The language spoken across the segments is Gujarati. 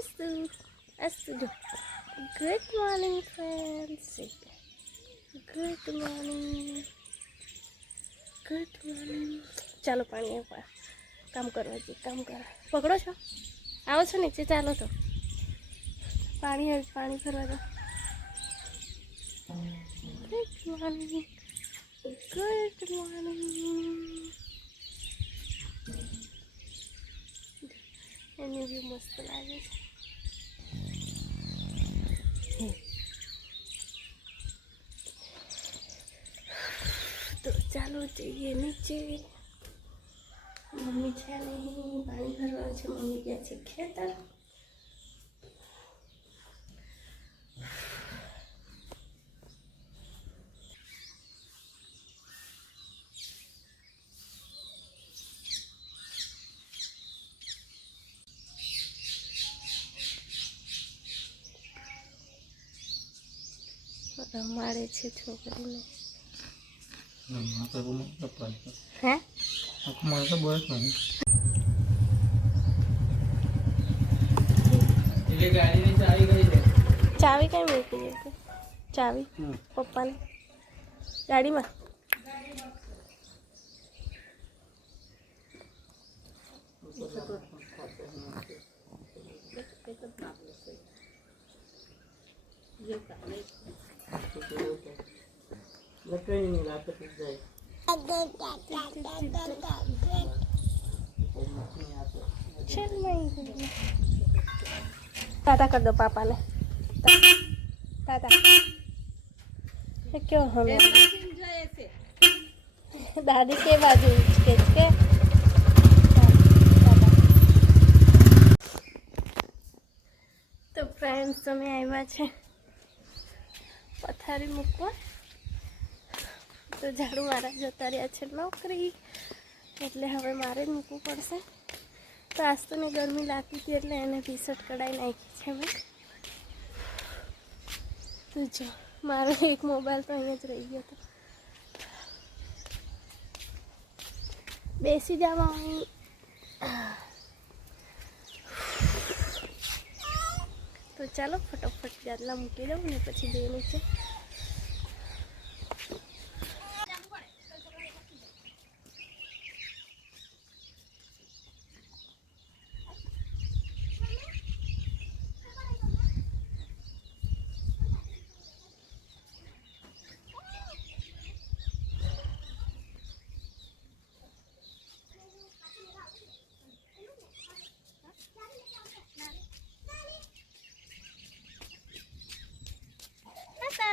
અસ્તુ અસ્તુ જો good morning friends good morning good morning ચાલો પાણી આપવા કામ કરવા જઈએ કામ કરવા પકડો છો? આવો છો નીચે, ચાલો તો. પાણી પાણી ભરવા દો. ગુડ મોર્નિંગ ગુડ મોર્નિંગ એની વ્યૂ મસ્ત લાગે છે તો ચાલો જઈએ નીચે મમ્મી છે નહીં પાણી ભરવા છે. મમ્મી ગયા છે ખેતર. રમાડે છે છોકરીને. હે? ગાડીની ચાવી કઈ છે ચાવી કઈ મૂકી છે ચાવી? પપ્પાને? ગાડીમાં? લકડીની રાતે તાતા કર દો પાપાને. ટાટા ક્યો હમે? દાદી કે બાજુ ઉચકે છે તો ફ્રેન્ડ્સ તમે આવ્યા છે પથારી મૂકવા? તો ઝાડુ મારા જતા રહ્યા છે નોકરી. એટલે હવે મારે મૂકવું પડશે. તો આજ તો ને ગરમી લાગતી હતી એટલે એને ટી શર્ટ કઢાઈ નાખી છે મેં. તો જો, મારો એક મોબાઈલ તો અહીંયા જ રહી ગયો હતો. બેસી જવા તો ચાલો ફટોફટ ગાદલા મૂકી દઉં ને પછી બે નીચે.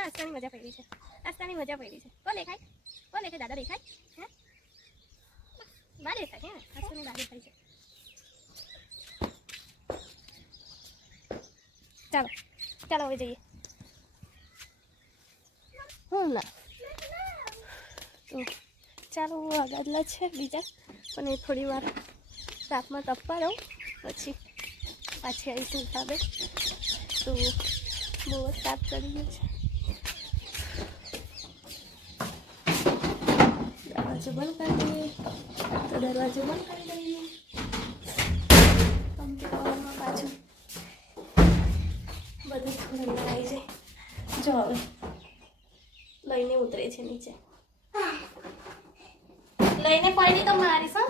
આસ્તા મજા પડી છે. આસ્તાની મજા પડી છે. કોણ દેખાય? કોણ દેખાય? દાદા દેખાય? હે? બા દેખાય, હે? આસ્તાની બા દેખાય છે. ચાલો ચાલો હવે જઈએ. હું ના. તો ચાલો, હું આગળલા છે બીજા, પણ એ થોડી વાર તાપમાં તપવા રહું, પછી પાછી આવીશું હિસાબે. તો બહુ જ તાપ ગયો છે. દરવાજો બંધ કરી દઈએ. તો દરવાજો બંધ કરી દઈએ. કમ્પ્યુટરમાં પાછું બધું થોડું આવી જાય. જો હવે લઈને ઉતરે છે નીચે. લઈને પડી તો મારીશ સર.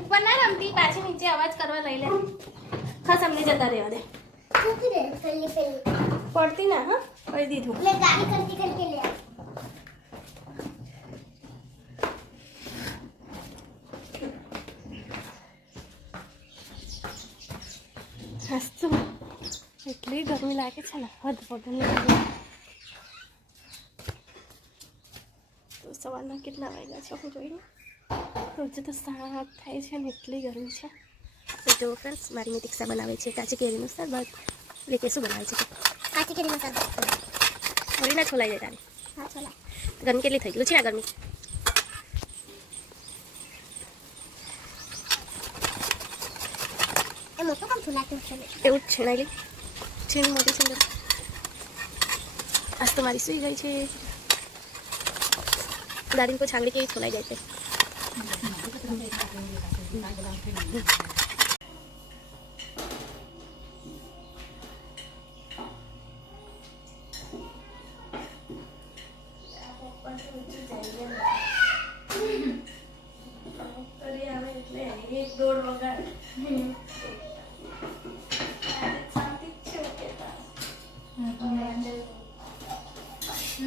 ઉપર ના રમતી પાછી નીચે અવાજ કરવા લઈ લે. ખાસ અમને જતા રહેવા દે. પડતી ના હા? કરી દીધું. હસતું એટલી ગરમી લાગે છે ને હદ તો સવારના કેટલા વાગ્યા છે હું જોઈને રોજે તો સાત થાય છે ને એટલી ગરમી છે તો જો ફ્રેન્ડ્સ મારી મેં ટીક્ષા બનાવે છે કાચી કેરીનું સરબત એટલે શું બનાવે છે કાચી કેરીનું સરબત થોડી ના છોલાઈ જાય તારી હા છોલા ગરમી કેટલી થઈ ગયું છે આ ગરમી એવું જ છે નાગી છે મોટી સુંદર આજ તો મારી સૂઈ ગઈ છે દાદીને કોઈ છાંગડી કેવી છોલાઈ જાય છે Mm-hmm. Ang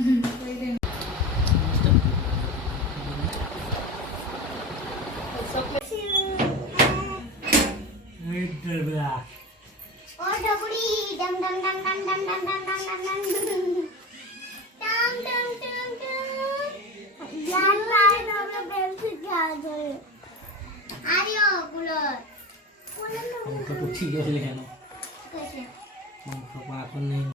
kapag sigaw yan. Ang kapakon na yun.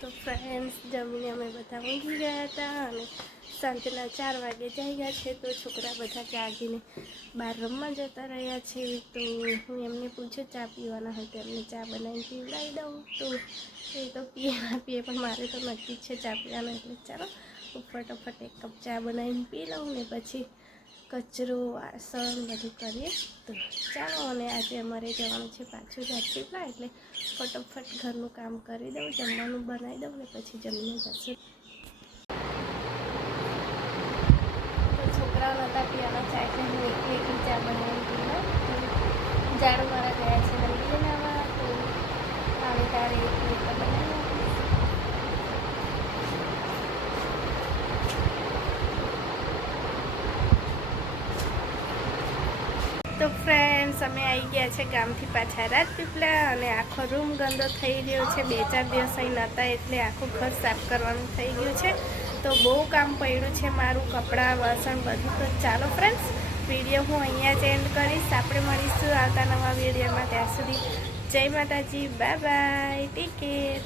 તો ફ્રેન્ડ્સ જમીને અમે બધા ઊંઘી ગયા હતા અને સાંજના ચાર વાગે જઈ ગયા છે, તો છોકરા બધા જાગીને બહાર રમવા જતા રહ્યા છે. તો હું એમને પૂછું, ચા પીવાના હોય તો એમને ચા બનાવીને પીવડાવી દઉં. તો એ તો પીએ પીએ, પણ મારે તો નક્કી જ છે ચા પીવાનું. એટલે ચાલો, ફટાફટ એક કપ ચા બનાવીને પી લઉં ને પછી કચરો, વાસણ બધું કરીએ તો ચાલો અને આજે અમારે જવાનું છે પાછું રાજપીપળા એટલે ફટોફટ ઘરનું કામ કરી દઉં, જમવાનું બનાવી દઉં ને પછી જમીને જશું. છોકરાઓ નહોતા પીવાના ચા એટલે હું એકલી એકલી ચા બનાવી પીવા. ઝાડુ મારા ગયા છે નંદી લેવા તો પાણી તારે એકલી એકલા બનાવી નાખીશ. ફ્રેન્ડ્સ અમે આવી ગયા છે ગામથી પાછા રાજપીપળા અને આખો રૂમ ગંદો થઈ ગયો છે. બે ચાર દિવસ અહીં નહોતા એટલે આખું ઘર સાફ કરવાનું થઈ ગયું છે. તો બહુ કામ પડ્યું છે મારું, કપડાં, વાસણ બધું. તો ચાલો ફ્રેન્ડ્સ વીડિયો હું અહીંયા જ એન્ડ કરીશ. આપણે મળીશું આવતા નવા વિડીયોમાં ત્યાં સુધી જય માતાજી. Bye bye take care